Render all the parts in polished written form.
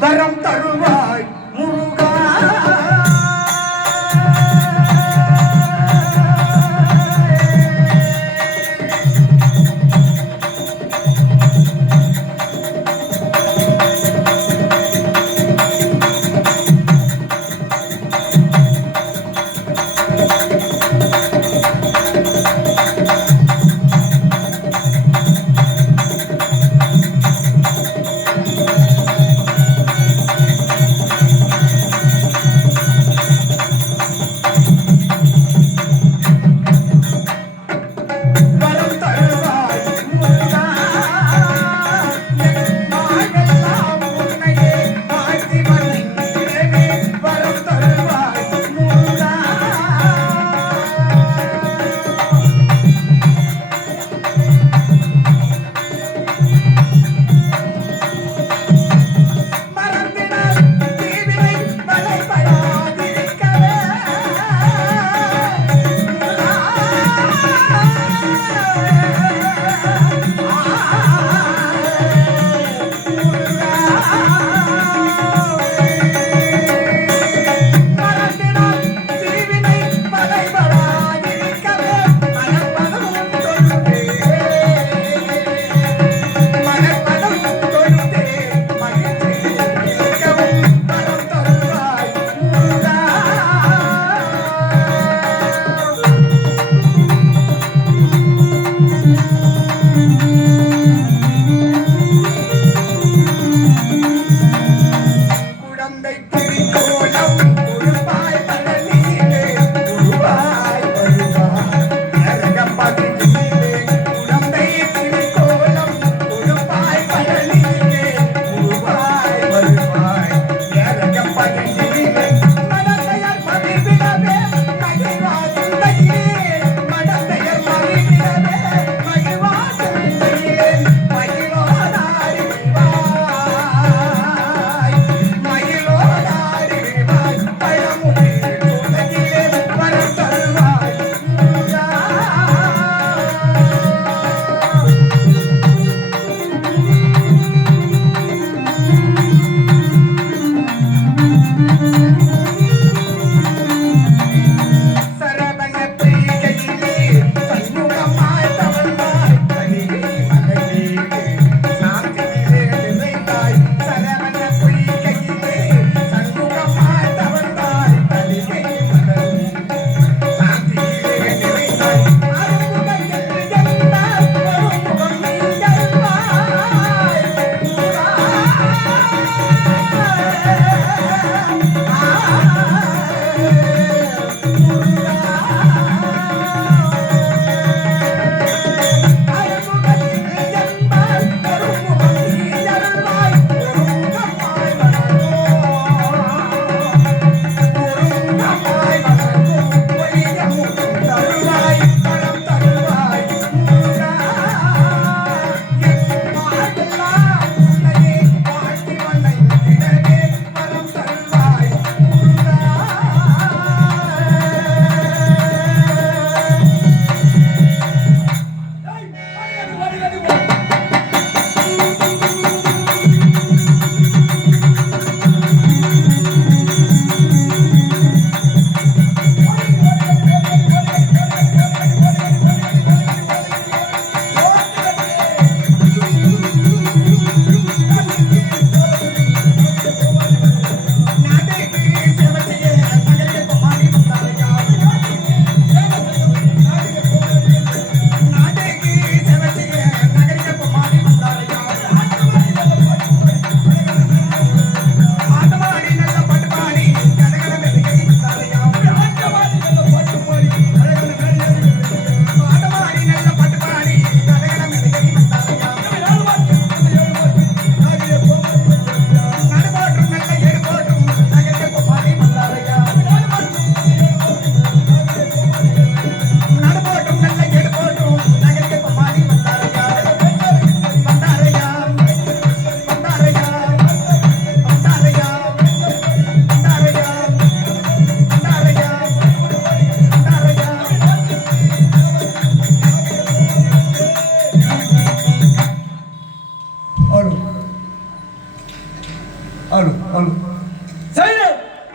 வரம் தருவாய் முருகா.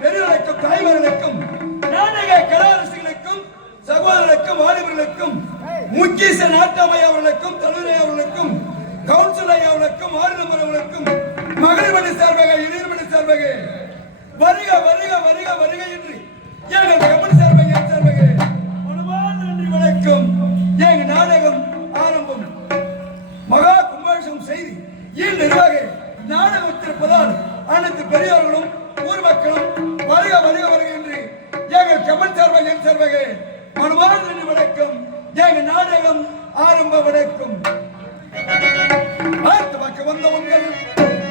பெரியவர்களுக்கும் தாய்மார்களுக்கும் நாடக கலாரசிகளுக்கும் சகோதரர்களுக்கும் வாலிபர்களுக்கும் முக்கிய நாட்டமை அவர்களுக்கும் தலைவரை அவர்களுக்கும் கவுன்சில் அவர்களுக்கும் ஆளுநர் அவர்களுக்கும் மகளிர் மணி சார்பாக இளைஞர் மணி சார்பாக வருக வருக வருக வருக என்று எங்கள் கம்பெனி சார்பாக நன்றி வணக்கம். எங்க நாடகம் ஆரம்பம். மகா கும்பாபிஷேகம் செய்தி நிர்வாக நாடகம் வைத்திருப்பதால் அனைத்து பெரியவர்களும் ஊர் மக்களும் வருக வருக வருக என்று எங்கள் கம்பெனி சார்பாக மனமார்ந்த நன்றி வணக்கம். எங்க நாடகம் ஆரம்ப வணக்கம். பார்த்து பார்க்க வந்தவங்கள்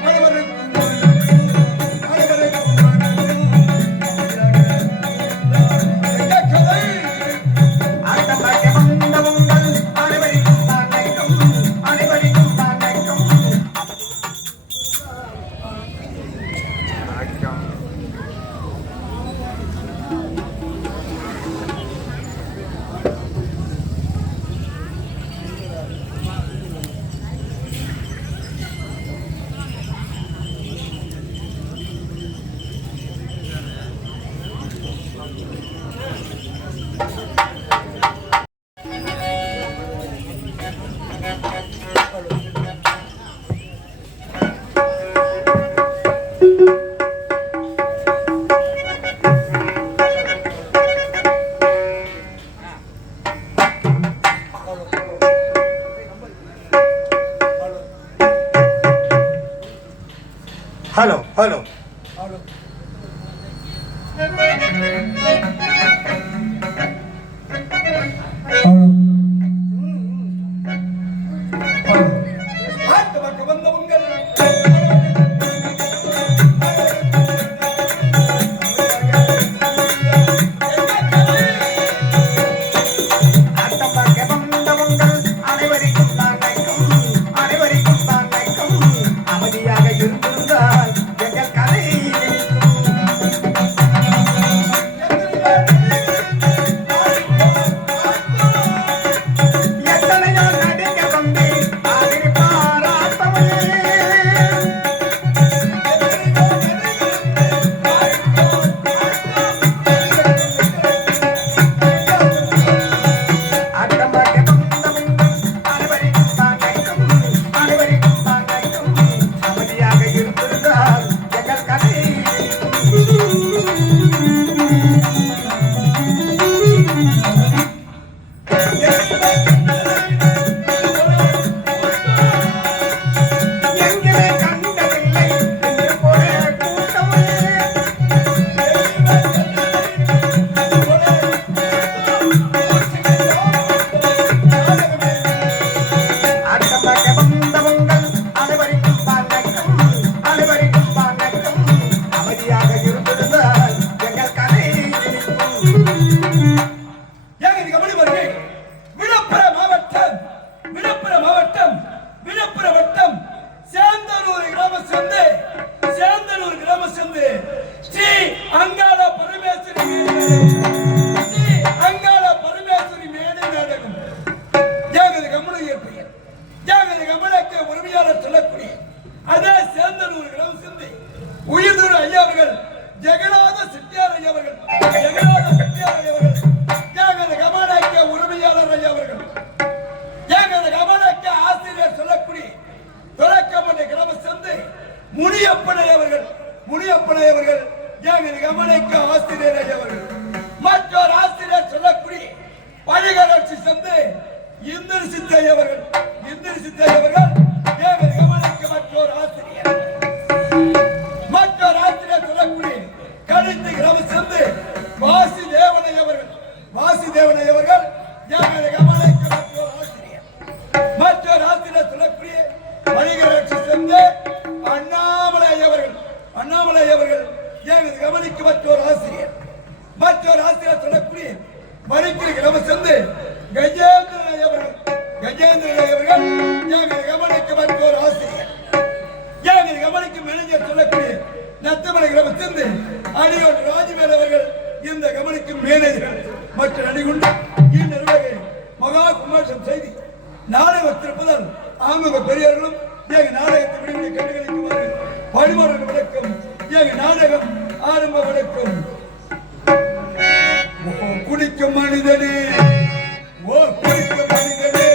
அனைவருக்கும் Hello. முனியப்பனை அவர்கள் எங்கள் கமனைக்கு ஆசிரியர் அவர்கள் மற்றொரு ஆசிரியர் சொல்லக்கூடிய பழிகராட்சி சந்து இந்திர சித்தை அவர்கள் எங்கள் கமனைக்கு மற்றொரு ஆசிரியர் சொல்லக்கூடிய கணித்து கிராம சந்து வாசிதேவனை அவர்கள் எங்கள் கமனைக்கு மற்றொரு ஆசிரியர் சொல்லக்கூடிய பழிகராட்சி சந்து அண்ணாமலை அவர்கள் எங்கள் கவனிக்கு மற்றொரு ஆசிரியர் சொல்லக்கூடிய மறிக்கிற கிரம சென்று கஜேந்திரனை அவர்கள் எங்கள் கவனிக்கு மற்றொரு ஆசிரியர் எங்கள் கவனிக்கு மேனேஜர் சொல்லக்கூடிய நத்தமலை கிரம சென்று அணியோடு ராஜ்மேல் அவர்கள் இந்த கவனிக்கு மேனேஜர் மற்ற நடிகுண்டு இந்நிறுவக மகா குமாரம் செய்தி நாடகத்திருப்பதால் ஆமுக பெரியவர்களும் எங்கள் நாடகத்தை விடுதலை கண்டுகளிக்குமாறு பணிமாறுகள் விளக்கம் எங்க நாடகம் ஆரம்ப வணக்கம். குடிக்கும் மனிதனே, ஓ குடிக்கும் மனிதனே,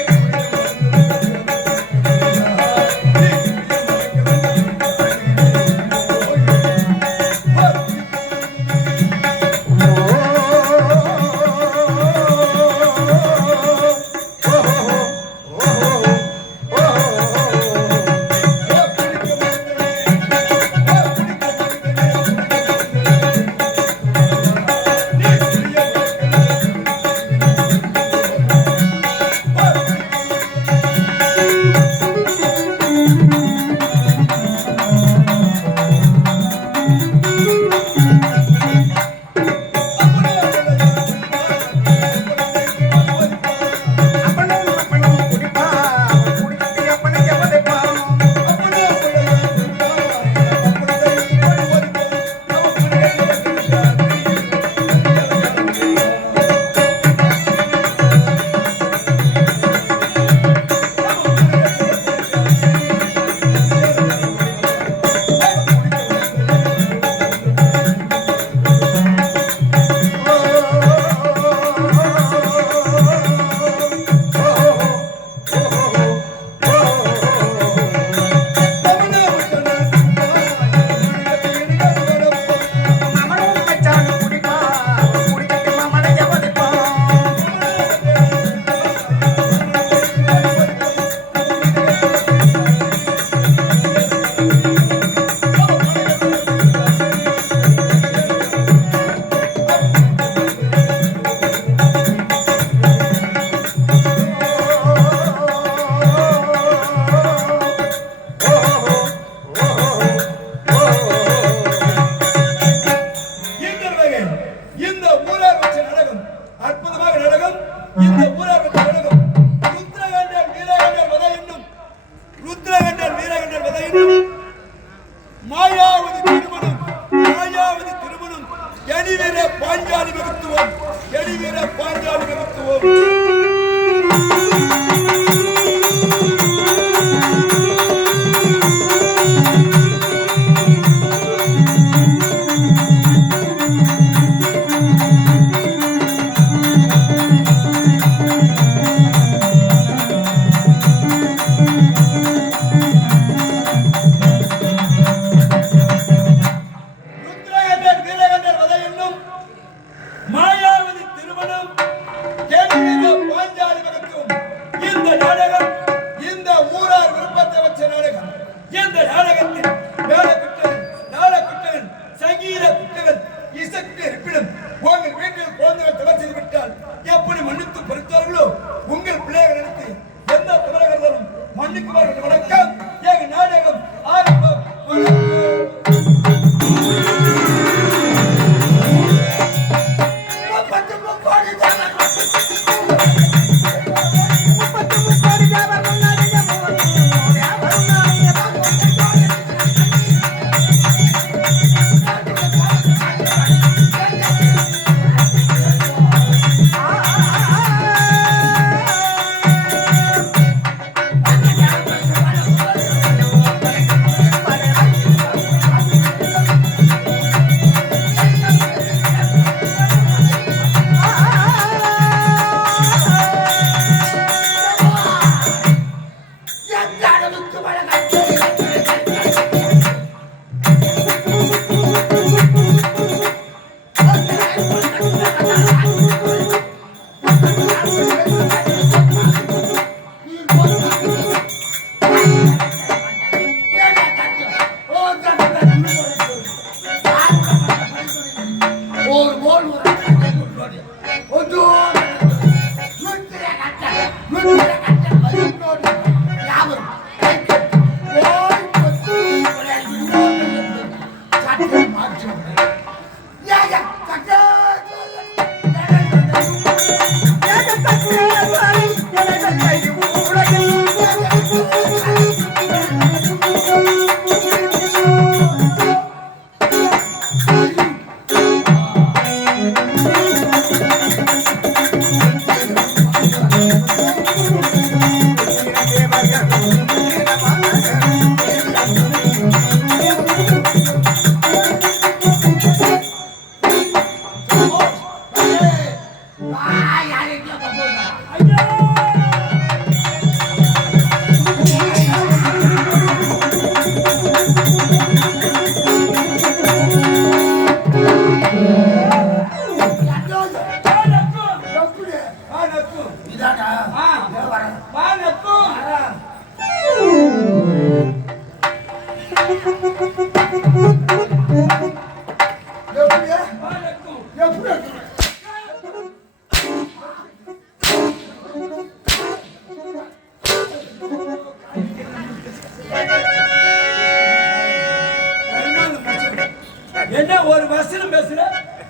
என்ன ஒரு வசனம் பேசுற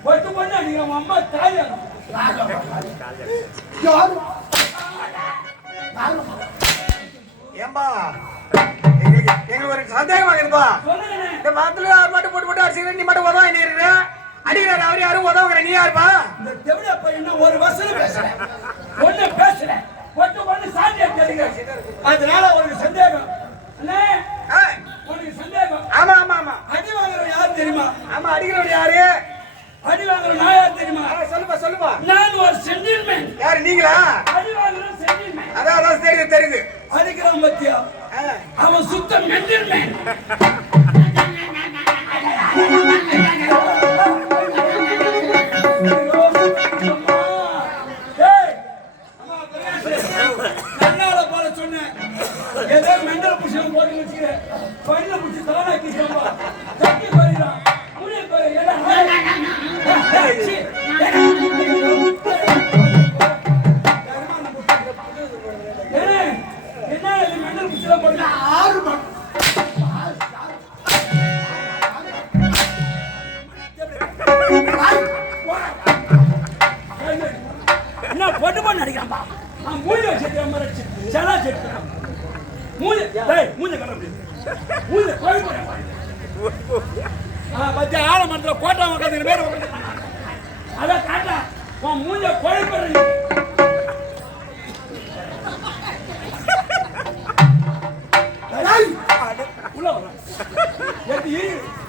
ஒட்டு பண்ண நீங்க அம்மா தாயா ஏம்பா எங்களுக்கு ஒரு சந்தேகமாக இருப்பா இந்த வாரத்துல மட்டும் போட்டு அடிச்சுக்கிறேன் நீ மட்டும் உதவ என்ன இருக்கிற அடிக்கிறாரு அவரு யாரும் உதவுகிற நீ யாருப்பா இந்த தெவிட பையன் ஒரு வசனம் பேசுற ஒண்ணு பேசுற ஒட்டு பண்ணு சாட்டியா கேளுங்க அதனால ஒரு சந்தேகம் அண்ணே உனக்கு சந்தேகம் ஆமா ஆமா ஆமா அடி வாங்குறவன் யாரு தெரியுமா ஆமா அடிக்கிறவன் யாரு அடி வாங்குற நான் யார் தெரியுமா சொல்லுப்பா சொல்லுப்பா நான் ஒரு சென்டில்மேன் யாரு நீங்களா அடி வாங்குற சென்டில்மேன் அதான் தெரியுது தெரியுது அடிக்கிறான் பத்தியா அவன் சுத்த மென்டில்மேன் நன்னால போல சொன்னேன் ஏதோ மெண்டல் புஷம் போட்டு வச்சுக்கிறேன் பையில புடிச்சு தானாக்கி சம்பா தட்டி போயிடான் முடிய போய் என்ன இது மெண்டல் புஷம் போட்டு ஆறு என்ன பொட்டு பண்ண அடிக்கிறான்பா நான் மூஞ்சி வச்சிருக்கிற மாதிரி செலா செட்டு மூஞ்சி டேய் மூஞ்சி கட்ட மூஞ்சி கோயில் போறேன் பத்தி ஆள மந்திர கோட்டை உட்காந்து பேர் அத காட்டா உன் மூஞ்ச கோயில் போறேன் உள்ள வர எதி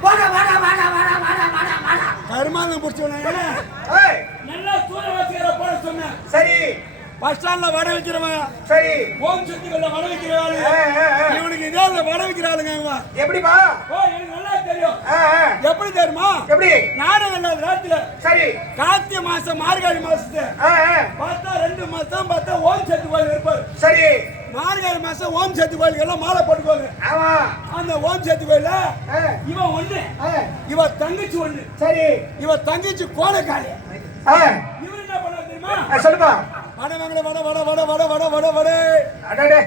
வாடா வாடா வாடா வாடா வாடா வாடா வாடா கர்மாங்க புடிச்சவனே ஏய் நல்லா தூர வச்சிர போட சொன்னேன் சரி பஸ் ஸ்டாண்ட்ல வட வைக்கிறவன் சரி ஓம் சக்திகள்ல வட வைக்கிறவாளு இவனுக்கு இதே வட வைக்கிறாளுங்க இவன் எப்படிப்பா ஓ எனக்கு நல்லா தெரியும் எப்படி தெரியுமா எப்படி நாடகம் இல்ல ராத்திரில சரி கார்த்திகை மாசம் மார்கழி மாசத்து பார்த்தா 2 மாசம் பார்த்தா ஓம் சக்தி கோயில் இருப்பாரு சரி மார்கழி மாசம் ஓம் சக்தி கோயிலுக்கு எல்லாம் மாலை போட்டுக்குவாங்க ஆமா அந்த ஓம் சக்தி கோயில இவன் ஒண்ணு இவ தங்கச்சி ஒண்ணு சரி இவ தங்கச்சி கோலக்காளி இவரு என்ன பண்ணாரு தெரியுமா சொல்லுப்பா வட வாங்கல வட வட வட வட வட வட வட அடடே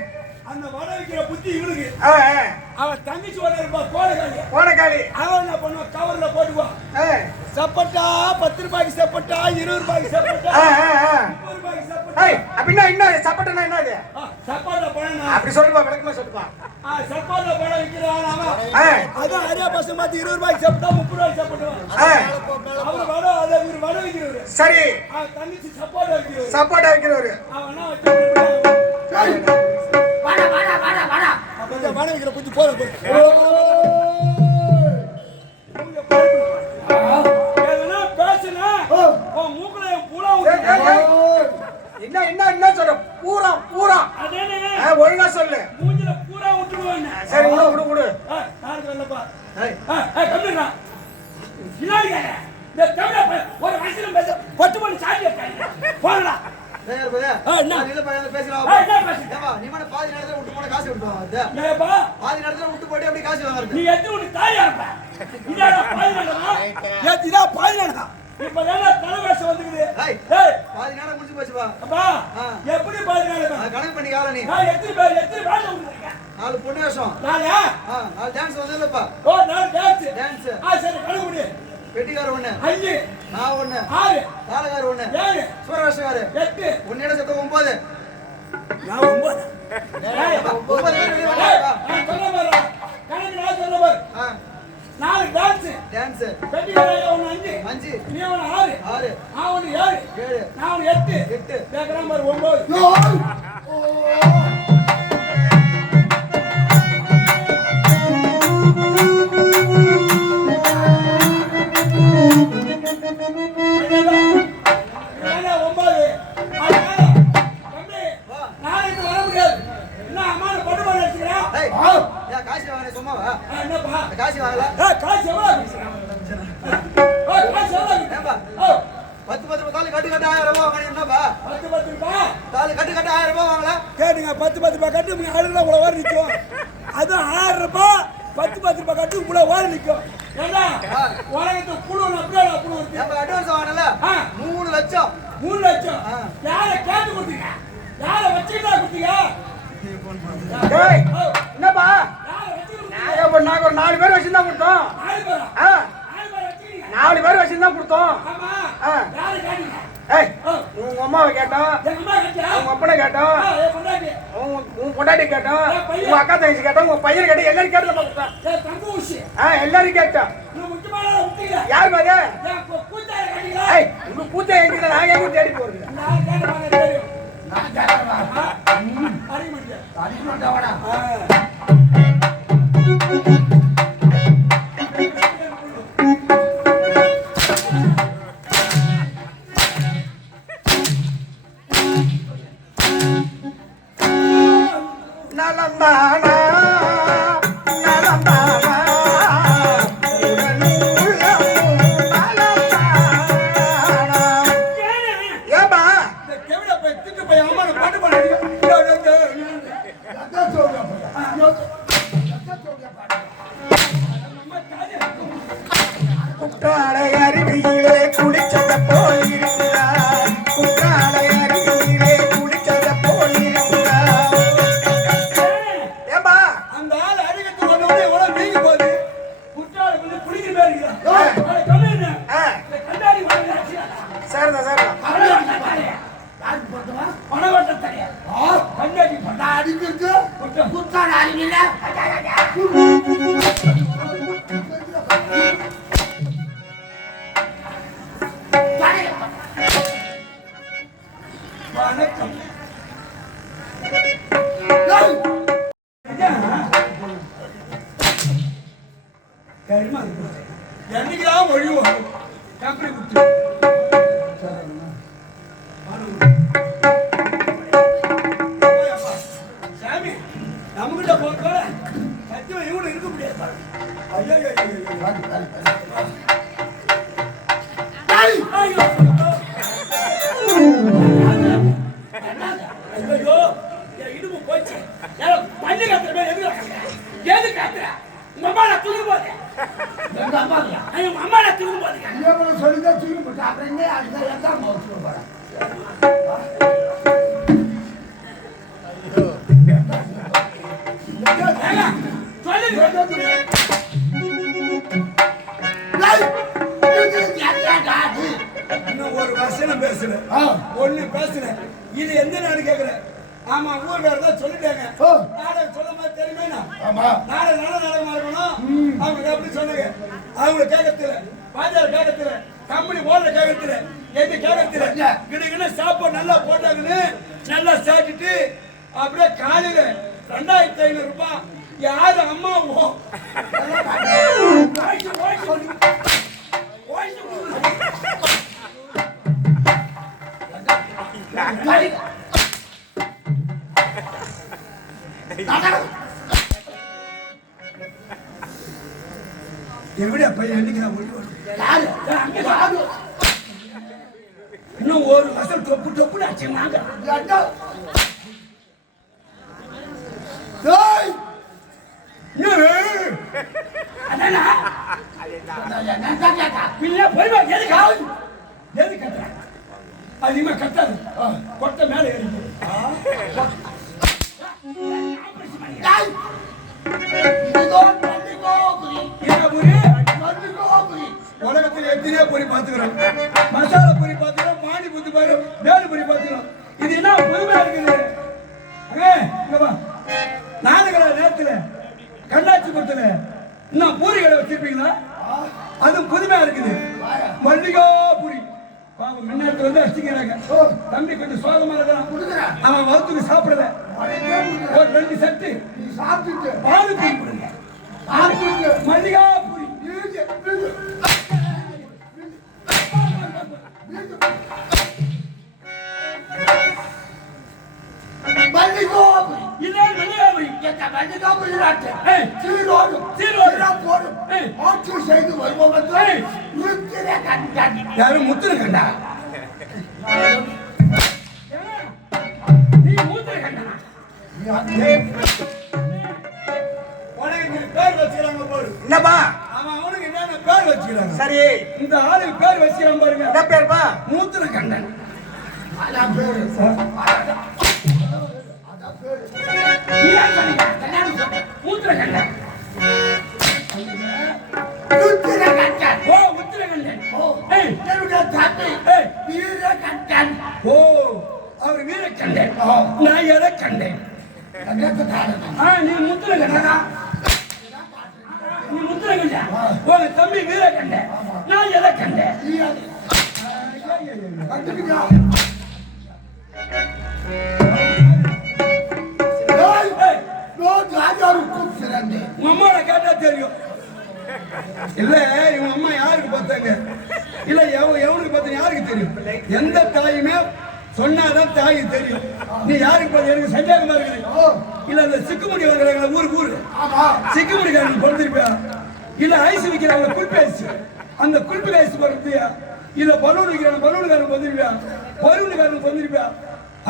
அந்த வட வைக்கிற புத்தி இவனுக்கு அவன் தங்கச்சி வட இருப்பா கோலக்காளி அவன் என்ன பண்ணுவான் கவர்ல போட்டுக்குவான் சப்பட்டா 10 ரூபாய்க்கு சப்பட்டா 20 ரூபாய்க்கு சப்பட்டா 30 ரூபாய்க்கு சப்பட்டா அப்படின்னா என்ன சப்பட்டா என்னது சப்பட்டா பழம் அப்படி சொல்லுப்பா விளக்கமா சொல்லுப்பா சப்பட்டா பழம் விக்கிறான் அவன் அதான் அரியா பசங்க பார்த்து 20 ரூபாய்க்கு சப்பட்டா 30 ரூபாய்க்கு சப்பட்டுவான் அவர் வட அதை இவர் வட வைக்கிறவரு சரி தங்கச்சி சப்போட்டா வைக்கிறவரு சப்போட்டா வைக்கிறவரு அவன் என்ன வச்சு வாடா வாடா வாடா வாடா அப்ப வட வைக்கிற புத்தி போற என்ன என்ன என்ன சொல்ற பூரா பூரா ஒழுங்கா சொல்லு மூஞ்சில பூரா விட்டுடுவாங்க சரி விடு விடு விடு யாருக்கு வரலப்பா கம்மிடா இல்லாதீங்க இந்த தமிழ ஒரு வயசுல பேச பட்டு பண்ணி சாட்டி போங்கடா நீ எத்தனை உனக்கு தாயா இருப்ப இதா பாதி நடா இப்ப தலைவேஷம் வந்துக்குது பாதி நேரம் முடிஞ்சு போச்சுப்பா அப்பா எப்படி பாதி நேரம் கணக்கு பண்ணி கால நீ எத்தனை பேர் எத்தனை வேஷம் வந்துருக்கீங்க 4 பொண்ணு வேஷம் 4 டான்ஸ் வந்ததுலப்பா ஓ 4 டான்ஸ் சரி கணக்கு பண்ணி பெட்டிக்கார ஒண்ணு 5 நான் ஒண்ணு 6 தாளகார ஒண்ணு 7 சூரவேஷகார 8 உன்னிட சத்த 9 நான் 9 சொல்ல பாரு கணக்கு நான் சொல்ல பாரு 4 டான்ஸ் பெட்டிக்கார ஒண்ணு 5 நீ ஒண்ணு 6 நான் ஒண்ணு 7 நான் ஒண்ணு 8 கேக்குறான் பாரு 9 காசு காசு வாங்கல காசு எவ்வளவு காசு எவ்வளவு ஏப்பா ஓ 10 தாலி கட்டு 1000 ரூபாய் வாங்க என்னப்பா 10 ரூபாய் தாலி கட்டு 1000 ரூபாய் வாங்கல கேளுங்க 10 ரூபாய் கட்டு நீங்க அழுதா உள்ள ஓடி நிக்கும் அது 1000 ரூபாய் 10 ரூபாய் கட்டு உள்ள ஓடி நிக்கும் ஏண்டா உலகத்து குழு அப்படியே குழு இருக்கு ஏப்பா அட்வான்ஸ் வாங்கல 3 லட்சம் 3 லட்சம் யாரை கேட்டு கொடுத்தீங்க யாரை வச்சிட்டா கொடுத்தீங்க டேய் என்னப்பா யாரை வச்சிட்டா நாங்க ஒரு 4 பேர் வச்சிருந்தா கொடுத்தோம் 4 பேரா ஆ 4 பேர் வச்சிட்டீங்க 4 பேர் வச்சிருந்தா கொடுத்தோம் ஆமா ஆ. யாரை கேட்டீங்க ஏய் உங்க அம்மாவை கேட்டோம் எங்க அம்மா கேட்டியா உங்க அப்பனை கேட்டோம் ஏய் பொண்டாட்டி உன் பொண்டாட்டி கேட்டோம் உங்க அக்கா தங்கச்சி கேட்டோம் உங்க பையன் கேட்டோம் எல்லாரும் கேட்டு கொடுத்தோம் ஏய் தங்கூசி எல்லாரும் கேட்டோம் நீ முக்கியமான விட்டீங்க யார் பாரு ஏன் கூத்தார கேட்டீங்களா ஏய் உங்க பூஜை எங்கிட்ட நாங்க எங்க தேடி போறது நான் கேட்டேன் தெரியும் நான் கேக்குறேன் அறிய மாட்டேன் அறிய மாட்டேடா நலந்தானா நலந்தானா உடலும் உள்ளமும் நலந்தானா ஏப்பா இந்த கெவிட போய் திட்டு போய் அம்மாவை பாட்டு பாடுறீங்க அதான் சொல்றேன் குற்றாலை அருவியிலே குளிச்சத போல் இருக்கிறார் குற்றாலை அருவியிலே குளிச்சத போல் இருக்கிறார் ஏப்பா அந்த ஆள் அடிக்கத்து கொண்ட உடனே எவ்வளவு வீங்கி போகுது குற்றால கொஞ்சம் குளிக்கிற மாதிரி இருக்குதா கம்மி என்ன இந்த கண்டாடி வாங்கியாச்சு சரிதான் சரிதான் பணவட்ட தரையா கண்டாடி பண்ணா அடிக்கிறது குற்றால அறிவில்ல வணக்கம் என்னைக்குதான் மொழி வரும் கம்பெனி கொடுத்து சாமி நம்மகிட்ட போறதோட சத்தியமா இவனு இருக்க முடியாது ஐயோ ஐயோ ஐயோ என் இடுப்பு போச்சு பண்ணி கத்துற மாதிரி எது கத்துற உங்க அம்மா நான் தூக்கி போது எங்க அம்மா உங்க அம்மா நான் தூக்கி போது சொல்லிதான் தூக்கி போட்டு அப்புறம் என்ன அதுதான் எந்த அம்மா வச்சுக்க போறேன் இன்னும் ஒரு வசனம் பேசுற ஒண்ணு பேசுற இது எந்த நாடு கேக்குற ஆமா ஊர்ல இருந்தா சொல்லிட்டாங்க நாடகம் சொல்ல மாதிரி தெரியுமே நாடகம் நல்ல நாடகமா இருக்கணும் அவங்க அப்படி சொன்னாங்க அவங்க கேட்கத்துல பாஜார் கேட்கத்துல கம்பெனி ஓடுற கேட்கத்துல எங்க கேட்கத்துல கிடுகின்னு சாப்பாடு நல்லா போட்டாங்கன்னு நல்லா சாப்பிட்டுட்டு அப்படியே காலையில 2500 ரூபாய் யாரு அம்மாவோ எப்படியா பையன் என்னைக்கு நான் முடிவு இன்னும் ஒரு வருஷம் தொப்பு தொப்பு ஆச்சுனாங்க அதிகமா கட்டாது கொட்ட மேல ஏறி உலகத்தில் எத்தனையோ பொறி பார்த்துக்கிறோம் மசாலா பொறி பார்த்துக்கிறோம் மாடி புத்து பாரு வேலு பொறி பார்த்துக்கிறோம் இது என்ன புதுமையா இருக்குது நானுகிற நேரத்துல கண்ணாச்சி படத்துல இன்னும் பூரி கடை வச்சிருப்பீங்களா அதுவும் புதுமையா இருக்குது மல்லிகா பூரி பாவம் முன்னேற்ற வந்து அடிச்சுக்கிறாங்க தம்பி கொஞ்சம் சோகமா இருக்கிறான் அவன் வகுத்துக்கு சாப்பிடல ஒரு 2 செட்டு சாப்பிட்டு பாரு பூரி கொடுங்க மல்லிகா பூரி மல்லிகோபுரி இதான் மல்லிகா பூரி மல்லிகோபுரி நாட்டு சீரோடு போடும் ஆட்சி செய்து வருபவர்கள் முத்திர கண்டன். யாரும் முத்திர கண்டா? நீ முத்திர கண்டனா? உனக்கு பேர் வச்சுக்கிறாங்க பாரு. என்னப்பா அவனுக்கு என்ன பேர் வச்சுக்கிறாங்க? சரி, இந்த ஆளுக்கு பேர் வச்சுக்கிறான் பாருங்க. என்ன பேருப்பா? மூத்திர கண்டன். அதான் பேரு. மூத்திர கண்டன். முத்திர கண்டன். ஓ முத்திர கண்டன். என்னுடைய தம்பி வீர கண்டன். ஓ அவர் வீர கண்டன். நான் எதை கண்டேன்? நீ முத்திர கண்டனா? நீ முத்திர கண்ட. உங்க தம்பி வீர கண்டன். நான் எதை கண்டேன்? உங்க அம்மாவை கேட்டா தெரியும். இல்ல இவங்க அம்மா யாருக்கு பார்த்தாங்க? இல்ல எவனுக்கு பார்த்தாங்க யாருக்கு தெரியும்? எந்த தாயுமே சொன்னாதான் தாய்க்கு தெரியும். நீ யாருக்கு பார்த்து? எனக்கு சந்தேகமா இருக்குது. இல்ல அந்த சிக்குமுடி வாங்குறாங்களா ஊருக்கு சிக்குமுடிக்காரன் பொறுத்திருப்பியா? இல்ல ஐஸ் விற்கிறாங்க குல்பி ஐஸ், அந்த குல்பி ஐஸ் பொறுத்தியா? இல்ல பலூன் விற்கிறாங்க பலூனுக்காரன் பொறுத்திருப்பியா? பலூனுக்காரன் பொறுத்திருப்பியா?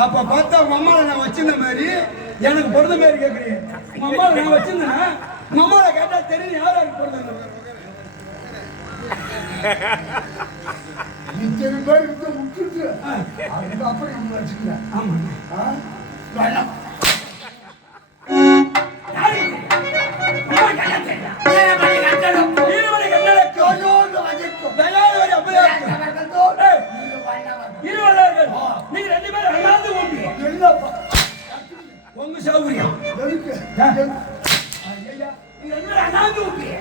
அப்ப பார்த்தா உங்க அம்மாவை நான் வச்சிருந்த மாதிரி எனக்கு பிறந்த மாதிரி கேட்குறீங்க. உங்க அம்மாவை நான் வச்சிருந்தேன்னா உங்க அம்மாவை கேட்டா தெரியும் யாருக்கு பிறந்த. இத்தனை பேர் இருக்க முக்கிட்டு அதுக்கப்புறம் இவங்க வச்சுக்கிறேன். நீங்க ரெண்டு பேரும் அண்ணாந்து ஓட்டுங்க. உங்க சௌகரியம். நீங்க ரெண்டு பேரும் அண்ணாந்து ஓட்டுங்க.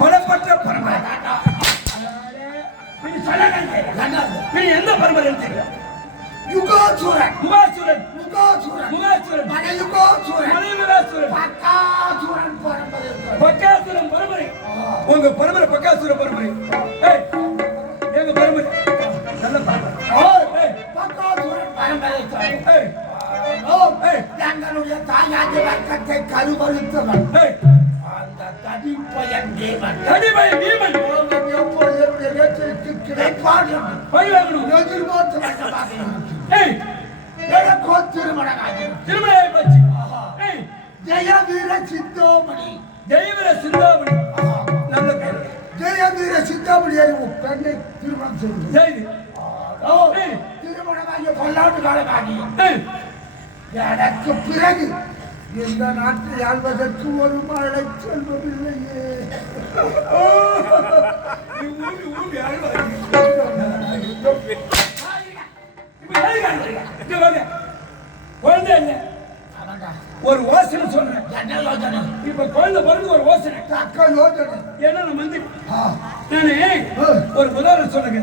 பலப்பட்ட பரம்பரை. எந்த பரம்பரை தெரியும்? யுகாசுரன் முகாசுரன் முகாசுரன் முகாசுரன் மலையுகாசுரன் மலையுகாசுரன் பக்காசுரன் பரம்பரை. பக்காசுரன் பரம்பரை. உங்க பரம்பரை பக்காசுர பரம்பரை. எங்க பரம்பரை நல்ல பரம்பரை. பக்காசுரன் பரம்பரை. எங்களுடைய தாயாதி வர்க்கத்தை கருவறுத்தவன் அந்த தடிப்பயன் தேவன். தடிப்பயன் தேவன் எப்பொழுது நேற்றுக்கு கிடைப்பாடு எதிர்பார்த்து எனக்கோ திருமணம் திருமணம் ஜெயவீர சிந்தாமணி. ஜெயவீர சிந்தாமணி நல்ல பேர். ஜெயவீர சிந்தாமணி பெண்ணை திருமணம் செய்து திருமணமாகிய பல்லாண்டு காலமாகி எனக்கு பிறகு இந்த நாட்டை ஆள்வதற்கு ஒரு மழை செல்வதில்லையே. ஒரு யோசனை சொல்றேன். இப்ப குழந்தை பிறகு ஒரு யோசனை. அக்கா யோசனை என்ன வந்து நானு ஒரு உதாரணம் சொல்லுங்க.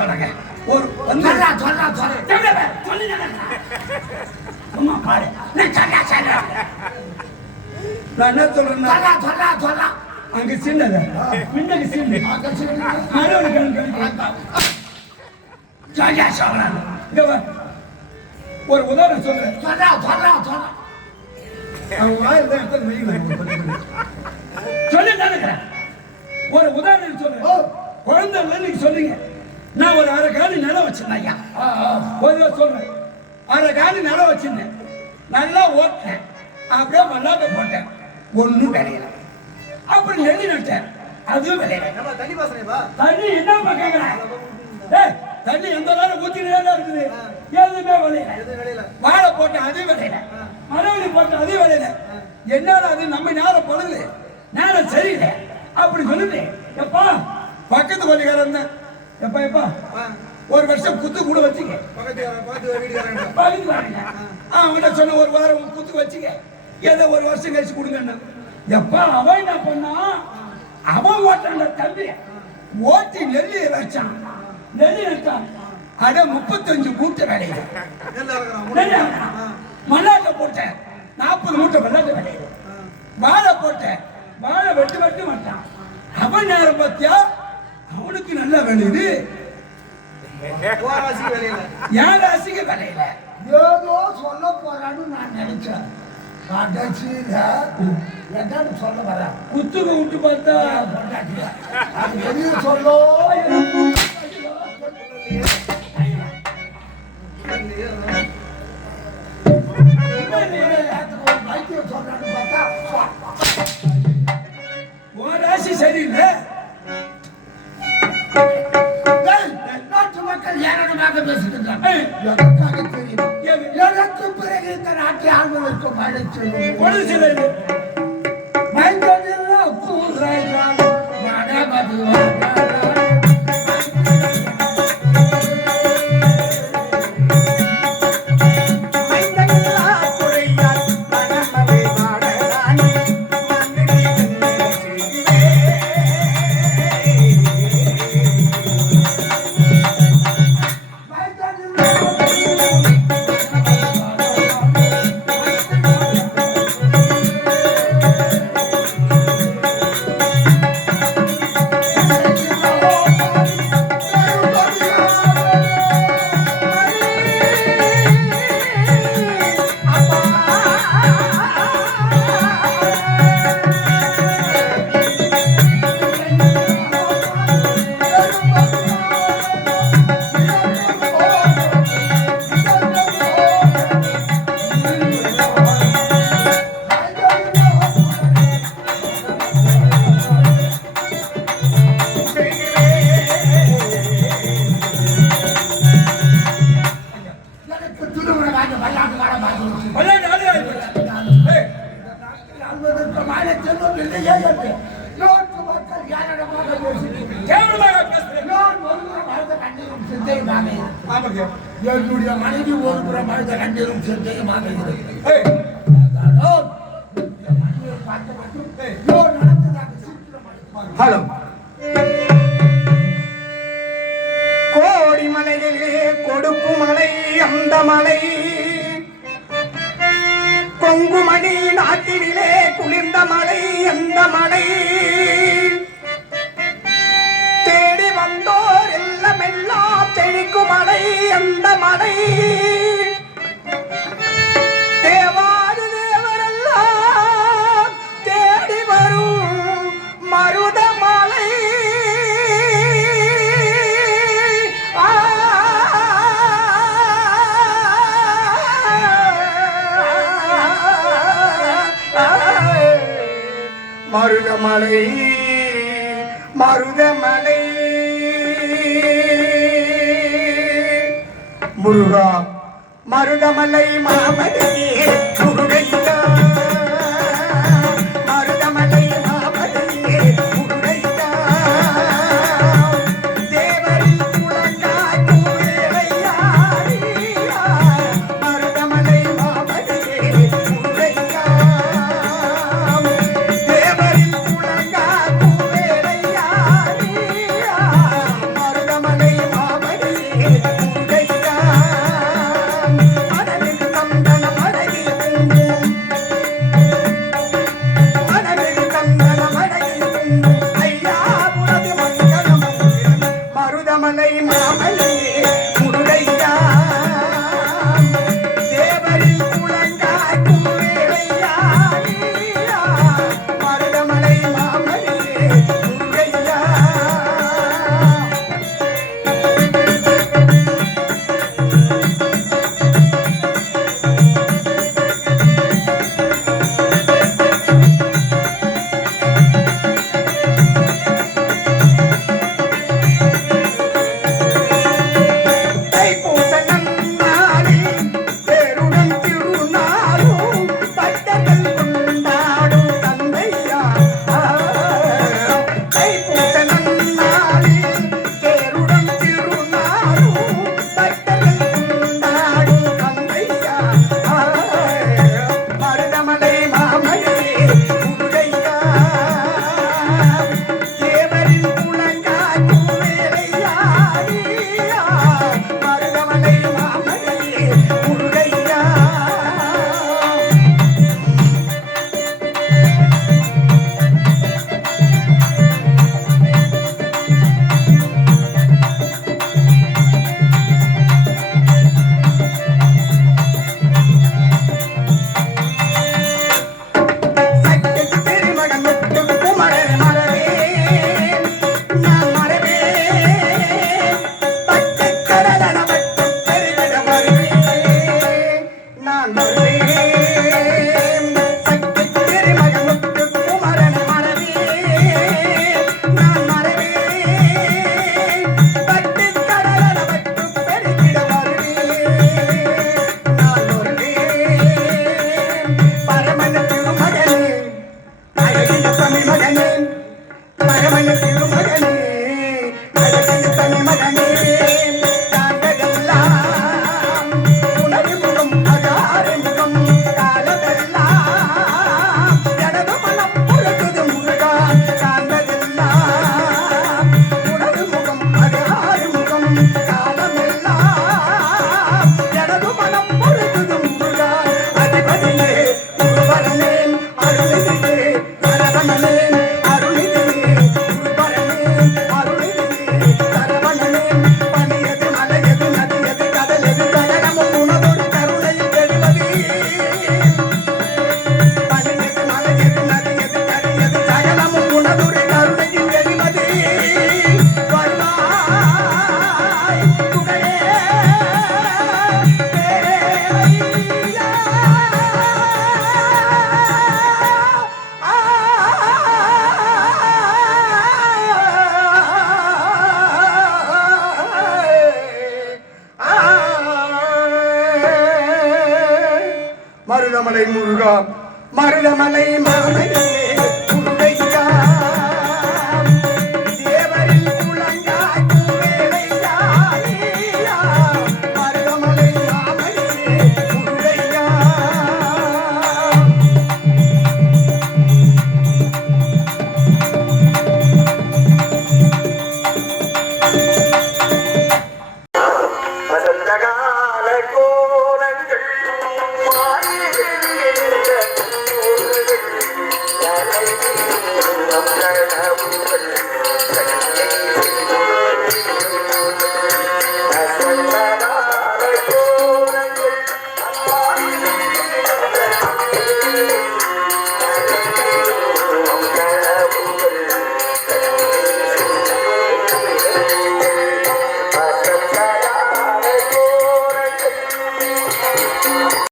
சொல்லுங்க ஒரு நான் என்ன சொல்றேன்? அங்க சின்னத பின்னக்கு சின்ன ஒரு உதாரணம் சொல்றேன். ஒரு உதாரணம் சொல்றேன். குழந்தை நீங்க சொல்றீங்க. நான் ஒரு அரை காலி நிலம் வச்சிருந்தேன் ஐயா. பொதுவாக சொல்றேன். அரை காலி நிலம் வச்சிருந்தேன். நல்லா ஓட்டேன். அப்படியே மல்லாக்க போட்டேன். ஒன்னும் விளையல. அப்படி நெல்லி நட்டேன். அதுவும் விளையல. தண்ணி என்னப்பா கேட்கிறேன்? தண்ணி எந்த நேரம் ஊத்தினே இருக்குது. எதுவுமே விளையல. வாழை போட்டேன். அதுவும் விளையல. மரவள்ளி போட்டேன். அதுவும் விளையல. என்னால அது நம்ம நேரம் பொழுது நேரம் சரியில்லை அப்படி சொல்லுது. எப்பா பக்கத்து கொல்லிக்காரன் தான். எப்பா எப்பா ஒரு வருஷம் குத்து கூட வச்சுக்க. அவன்கிட்ட சொன்ன ஒரு வாரம் குத்து வச்சுக்க. ஏதோ ஒரு வருஷம் கழிச்சு கொடுங்க. எப்பா அவன் என்ன பண்ணா? அவன் ஓட்டான் தம்பி. ஓட்டி நெல்லி வச்சான். நெல்லி வச்சான். அட 35 மூட்டை விளையுது. மல்லாட்டை போட்டேன். 40 மூட்டை மல்லாட்டை விளையுது. வாழை போட்டேன். வாழை வெட்டு வெட்டு மாட்டான். அவன் நேரம் பார்த்தியா அவனுக்கு நல்லா விளையுது. உன் ராசிக்கு வேலையில. என் ராசிக்கு விலையில ஏதோ சொல்ல போறான்னு நான் நினைச்சேன். கடைசியில என்னன்னு சொல்ல வரேன். குத்துக்கு விட்டு பார்த்தா பொண்டாட்டியா. அது வெளியே சொல்லோ. வைத்தியம் சொல்றான்னு பார்த்தா உன் ராசி சரியில்லை. நாட்டு மக்கள் ஏராளமாக பேசுகின்றனர். எதற்காக தெரியும்? எனக்கு பிறகு இந்த நாட்டை ஆள்வதற்கு மழை செய்யும். கொடு சிலையில் மைந்தனில் கூறாய்தான் மனமதுவாக. மைந்தனில்லா குறையால் மனமதை வாடலானே மந்திரி என்ன செய்வே. எனக்கு திருமணமாக விளையாட்டு காலம் பார்க்கணும். பல்லாண்டு ஆளு ஆயிப்போச்சு. ஏய், ஆள்வதற்கு மழை செல்வம் இல்லையே என்று நாட்டு மக்கள் ஏராளமாக பேசுகின்றனர். கேவலமாக பேசுறேன். நான் ஒருபுறம் அழுத கண்ணீரும் சிந்தையுமாக இருக்கிறேன். ஆமாங்க. என்னுடைய மனைவி ஒருபுறம் அழுத கண்ணீரும் சிந்தையுமாக இருக்கிறேன். ஏய், அதனால் என்னுடைய மனைவியை பார்த்து மட்டும் ஏதோ நடந்ததாக சித்திரம் ஹலோ. கோடி மலையிலே கொடுக்கும் மலை அந்த மலை, கொங்குமணி நாட்டினிலே குளிர்ந்த மலை அந்த மலை, தேடி வந்தோர் எல்லாம் எல்லாம் செழிக்கும் மலை அந்த மலை, தேவாது தேவரெல்லாம் தேடி வரும் மருத மலை. மருதமலை மருதமலை முருகா மருதமலை மாமலையே முருகையா, மருதமலை மாமலையே முருகையா, தேவரின் குலங்காய் பூவேலையா, மருதமலை மாமலையே முருகையா, தேவரின் குலங்காய் பூவேலையா, மருதமலை மாமலையே முருகையா, மனதில் தந்தன மழகி மருதமலை முருகா மருதமலை மாமனியே